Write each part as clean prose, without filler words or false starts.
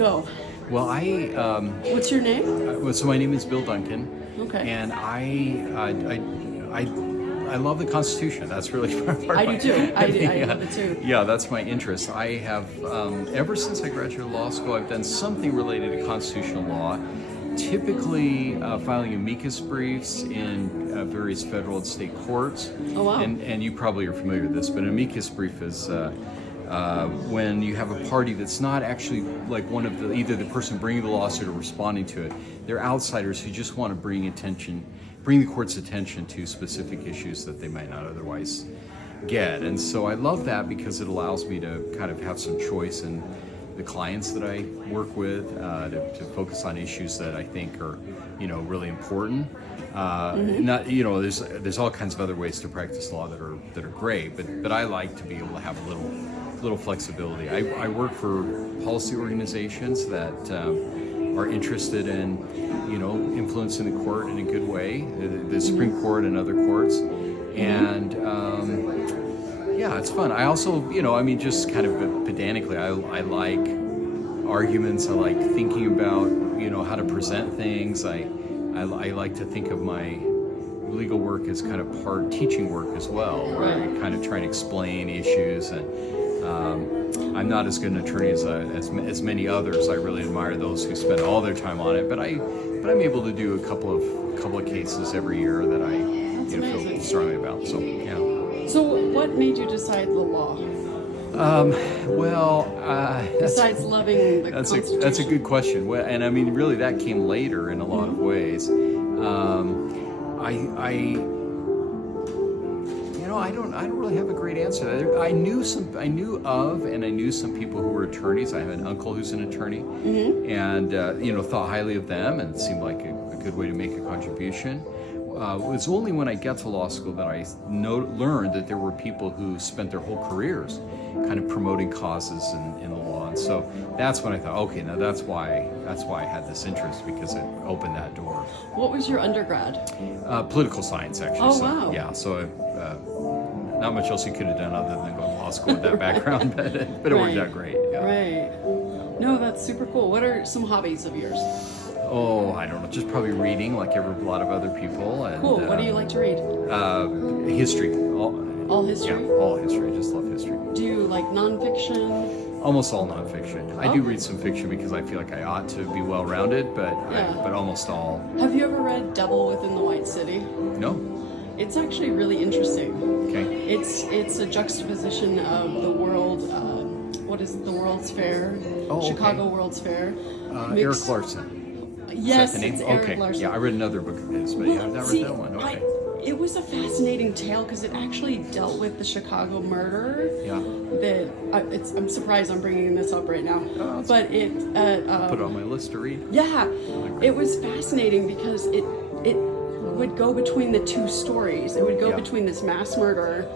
Go. Well, What's your name? so my name is Bill Duncan, Okay. and I love the Constitution. That's really part I of my, do too. I yeah, love it too. yeah, that's my interest. I have ever since I graduated law school, I've done something related to constitutional law. Typically, filing amicus briefs in various federal and state courts. Oh, wow. And you probably are familiar with this, but an amicus brief is when you have a party that's not actually like one of either the person bringing the lawsuit or responding to it. They're outsiders who just want to bring the court's attention to specific issues that they might not otherwise get. And so I love that because it allows me to kind of have some choice in the clients that I work with, to focus on issues that I think are, really important. Not, there's all kinds of other ways to practice law that are great, but I like to be able to have a little flexibility. I work for policy organizations that are interested in, influencing the court in a good way, the Supreme Court and other courts, and yeah, it's fun. I also, just kind of pedantically, I like arguments. I like thinking about, how to present things. I like to think of my legal work as kind of part teaching work as well, where I kind of try to explain issues. And I'm not as good an attorney as many others. I really admire those who spend all their time on it, but I'm able to do a couple of cases every year that I feel strongly about. So yeah. So what made you decide the law? Besides loving the Constitution. That's a good question. Well, and I mean, really, that came later in a lot of ways. I don't really have a great answer. I knew some people who were attorneys. I have an uncle who's an attorney, and thought highly of them, and it seemed like a good way to make a contribution. It was only when I got to law school that I learned that there were people who spent their whole careers kind of promoting causes in the law, and so that's when I thought, okay, now that's why I had this interest, because it opened that door. What was your undergrad? Political science, actually. Oh, so, wow. Yeah, so not much else you could have done other than go to law school with that background, but it worked out great. Yeah. Right. No, that's super cool. What are some hobbies of yours? Oh, I don't know. Just probably reading, like a lot of other people. And, cool. What do you like to read? History. All history? Yeah, all history. I just love history. Do you like nonfiction? Almost all nonfiction. I do read some fiction because I feel like I ought to be well-rounded, but almost all. Have you ever read Devil Within the White City? No. It's actually really interesting. Okay. It's a juxtaposition of the world. What is it? The World's Fair? Chicago World's Fair. Eric Larson. Yes, is that the name? it's Eric Larson. Yeah, I read another book of his, but I've not read that one. Okay. It was a fascinating tale because it actually dealt with the Chicago murder. Yeah. I'm surprised I'm bringing this up right now. Oh, but it. I'll put it on my list to read. Yeah, it was fascinating because it would go between the two stories. It would go between this mass murder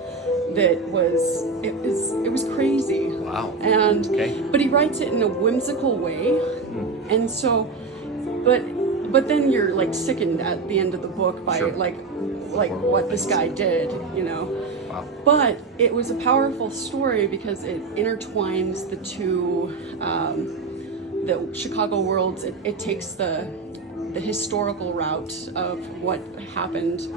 that was crazy. Wow. But he writes it in a whimsical way, and so. But then you're like sickened at the end of the book by like what this guy did, Wow. But it was a powerful story because it intertwines the two, the Chicago worlds. It takes the historical route of what happened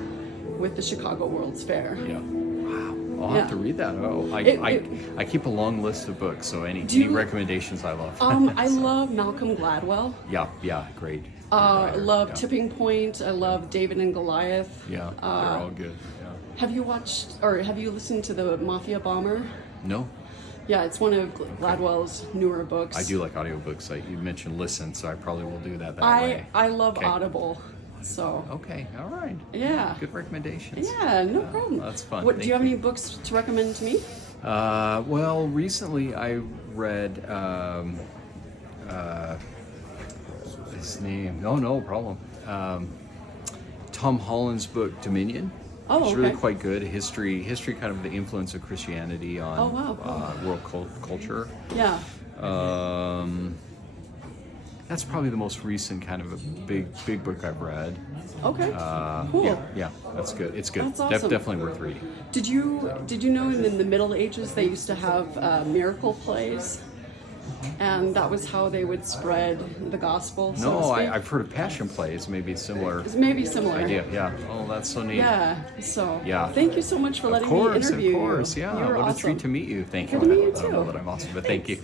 with the Chicago World's Fair. Yeah. Wow. I'll have to read that. Oh, I keep a long list of books, so any recommendations I love. I love Malcolm Gladwell. Yeah, great. I love Tipping Point. I love David and Goliath. Yeah, they're all good. Yeah. Have you watched or have you listened to The Mafia Bomber? No. Yeah, it's one of Gladwell's newer books. I do like audiobooks. You mentioned listen, so I probably will do that way. I love Audible. So. Okay, all right. Yeah. Good recommendations. Yeah, no problem. That's fun. Do you have any books to recommend to me? Well, recently I read his name. No problem. Tom Holland's book Dominion. Oh, it's okay. really quite good. History, kind of the influence of Christianity on world culture. Yeah. That's probably the most recent kind of a big book I've read. Okay. Cool. Yeah, that's good. It's good. That's awesome. Definitely worth reading. Did you know in the Middle Ages they used to have miracle plays? and that was how they would spread the gospel. So to No, speak. I've heard of passion plays, maybe similar It's maybe similar. idea. Yeah. Oh, that's so neat. Yeah. So Yeah. thank you so much for letting me interview Of course, you. yeah. You were What a awesome. treat to meet you. Thank you. Good to meet you I don't know too. that I'm awesome, but thank you.